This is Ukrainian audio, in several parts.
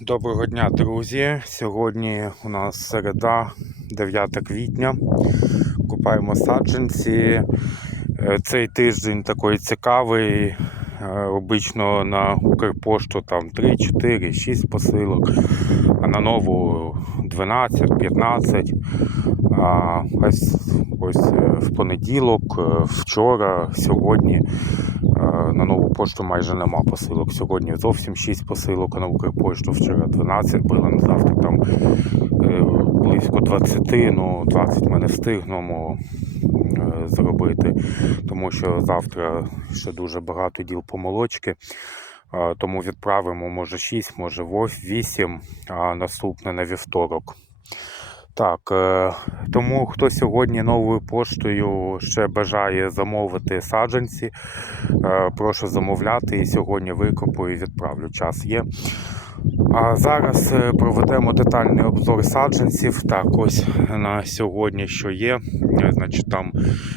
Доброго дня, друзі. Сьогодні у нас середа, 9 квітня. Купаємо саджанці. Е, Цей тиждень такий цікавий. Е, Обично на Укрпошту там 3, 4, 6 посилок, а на нову 12, 15. А ось, ось е, в понеділок, вчора, сьогодні на нову пошту майже нема посилок. Сьогодні зовсім 6 посилок, а на Укрпошту вчора 12 було, на завтра там е, близько 20, ну 20 ми не встигнемо е, зробити, тому що завтра ще дуже багато діл по молочки. Е, Тому відправимо може 6, може 8, а наступне на вівторок. Так, е, тому хто сьогодні новою поштою ще бажає замовити саджанці, е, прошу замовляти і сьогодні викопаю і відправлю. Час є. А зараз е, проведемо детальний обзор саджанців. Так, ось на сьогодні що є. Значить, там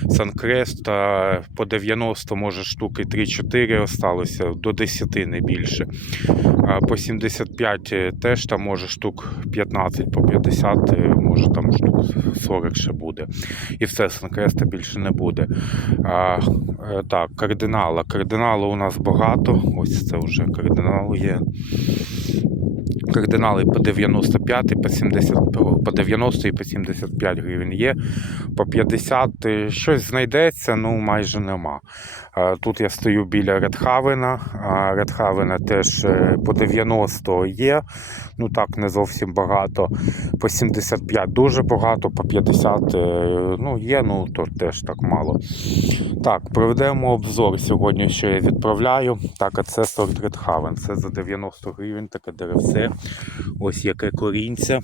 Санкрест по 90, може штуки 3-4 осталося, до 10 не більше. По 75 е, теж там може штук 15, по 50, е, може там штук 40 ще буде. І все, Санкреста більше не буде. А, е, так, кардинала. Кардиналу у нас багато. Ось це вже кардинал є. Кардинали по 95, по 70, по 90 і по 75 гривень є. По 50 е, щось знайдеться, ну майже нема. Е, Тут я стою біля Редхавена. Редхавена теж е, по 90 є. Ну так, не зовсім багато. По 75 дуже багато, по 50 е, ну, є, ну то теж так мало. Так, проведемо обзор сьогодні, що я відправляю. Так, а це сорт Редхавен. Це за 90 гривень таке деревце. Ось яке корінця,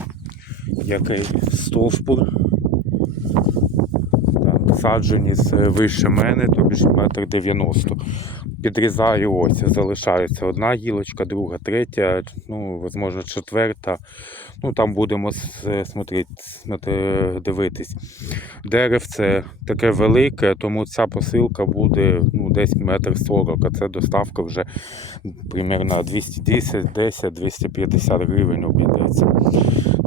який стовбур. Саджені з вище мене, тобі ж метр 90. Підрізаю ось, залишається одна гілочка, друга, третя, ну, можливо, четверта. Ну, там будемо с- смотреть, смотри- дивитись. Деревце таке велике, тому ця посилка буде ну, десь метр сорок, а це доставка вже примерно 210, 10, 250 гривень обійдеться.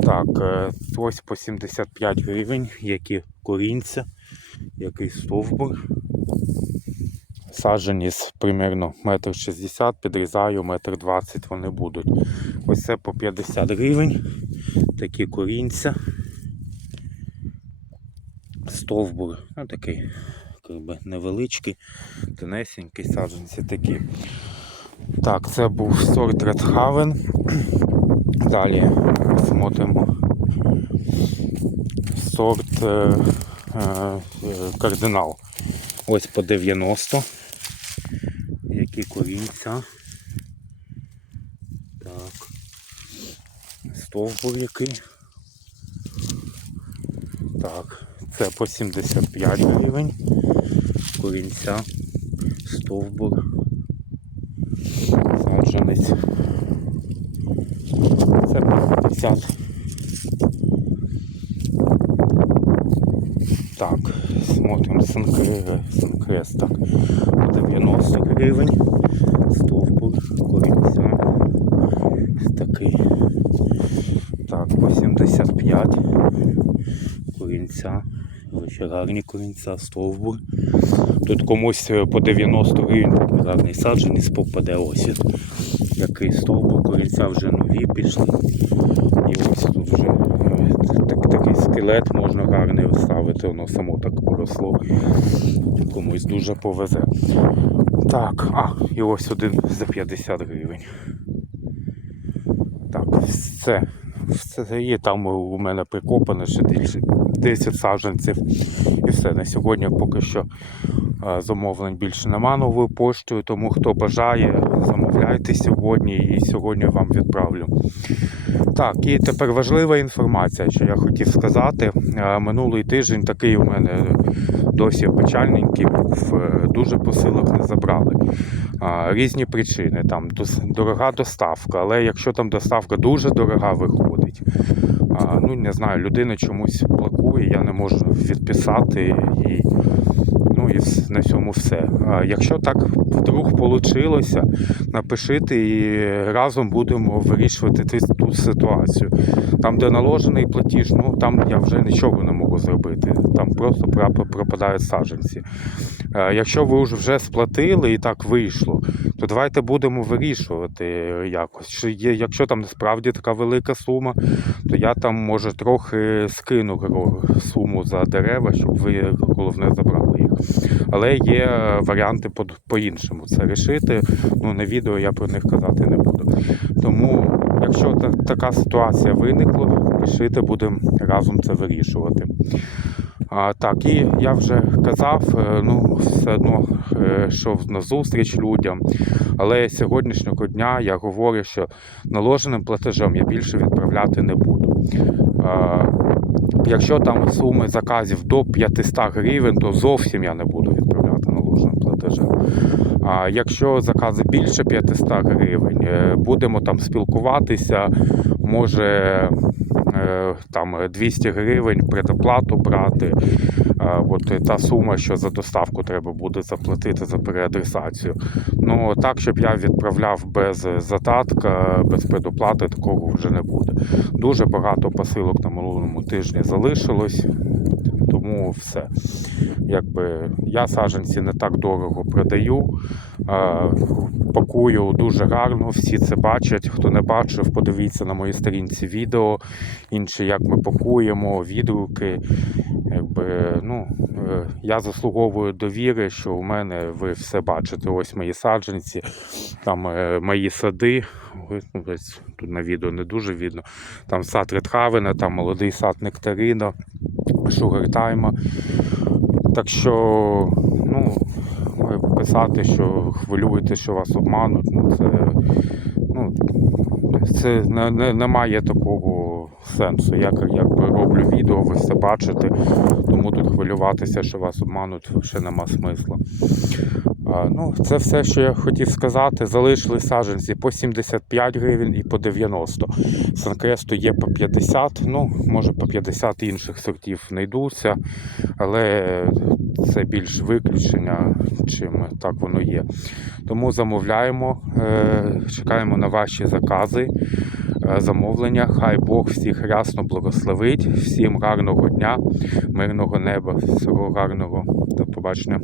Так, е, ось по 75 гривень, які корінця, який стовбур. Саджені примерно метр 60, підрізаю метр 20 вони будуть. Ось це по 50 гривень. Такі корінця. Стовбур, ну такий якби, невеличкий, тонесенький, саджанці такі. Так, це був сорт Редхавен. Далі смотримо сорт е, кардинал. Ось по 90. Які корінця. Так. Стовбур який. Так, це по 75 гривень. Корінця, стовбур, саджанець. Це по 50. Так, смотрим Санкре- Санкрест. Так, по 90 гривень. Стовбур, корінця. Такий. Так, по 75 корінця. Ще корінця, стовбур. Тут комусь по 90 гривень гарний саджанець попаде ось. Який стовбур, корінця вже нові пішли. І ось тут вже так, такий скелет можна гарний оставити, воно само так поросло. Комусь дуже повезе. Так, а, і ось один за 50 гривень. Так, все. Все є там у мене прикопано ще більше 10 саджанців. І все. На сьогодні поки що е, замовлень більше нема новою поштою, тому хто бажає, замовляйте сьогодні і сьогодні вам відправлю. Так, і тепер важлива інформація, що я хотів сказати. Е, Минулий тиждень такий у мене досі печальненький був, е, дуже посилок не забрали. Різні причини. Там дорога доставка, але якщо там доставка дуже дорога виходить, ну не знаю, людина чомусь блокує, я не можу відписати і і на цьому все. А якщо так вдруг вийшло, напишіть і разом будемо вирішувати ти- ту ситуацію. Там, де наложений платіж, ну там я вже нічого не можу зробити. Там просто пропадають саджанці. Е, Якщо ви вже сплатили і так вийшло, то давайте будемо вирішувати якось. Якщо там справді така велика сума, то я там може трохи скину суму за дерева, щоб ви головне забрали. Але є е, варіанти по- по-іншому це рішити. Ну на відео я про них казати не буду. Тому, якщо та, така ситуація виникла, пишіть, будемо разом це вирішувати. А, так, і я вже казав, е, ну все одно е, йшов на зустріч людям. Але сьогоднішнього дня я говорю, що наложеним платежем я більше відправляти не буду. А, якщо там суми заказів до 500 гривень, то зовсім я не буду відправляти наложеним платежем. А якщо закази більше 500 гривень, е, будемо там спілкуватися, може там 200 гривень предоплату брати. От е, та сума, що за доставку треба буде заплатити за переадресацію. Ну так, щоб я відправляв без задатка, без предоплати, такого вже не буде. Дуже багато посилок на минулому тижні залишилось, тому все. Якби я саджанці не так дорого продаю. Пакую дуже гарно, всі це бачать. Хто не бачив, подивіться на моїй сторінці відео, інші, як ми пакуємо, відгуки. Якби, ну, е, я заслуговую довіри, що у мене ви все бачите. Ось мої саджанці, там е, мої сади. Ну, Тут на відео не дуже видно. Там сад Редхавена, там молодий сад Нектарина, Шугартайма. Так що, ну, писати, що хвилюєте, що вас обмануть, ну це, ну, це не, не, немає такого сенсу. Я як- якби роблю відео, ви все бачите, тому тут хвилюватися, що вас обмануть, ще нема смисла. Ну, це все, що я хотів сказати. Залишили саджанці по 75 гривень і по 90. Санкресту є по 50, ну, може по 50 інших сортів знайдуться, але це більш виключення, чим так воно є. Тому замовляємо, е, чекаємо на ваші закази, е, замовлення. Хай Бог всіх рясно благословить. Всім гарного дня, мирного неба, всього гарного. До побачення.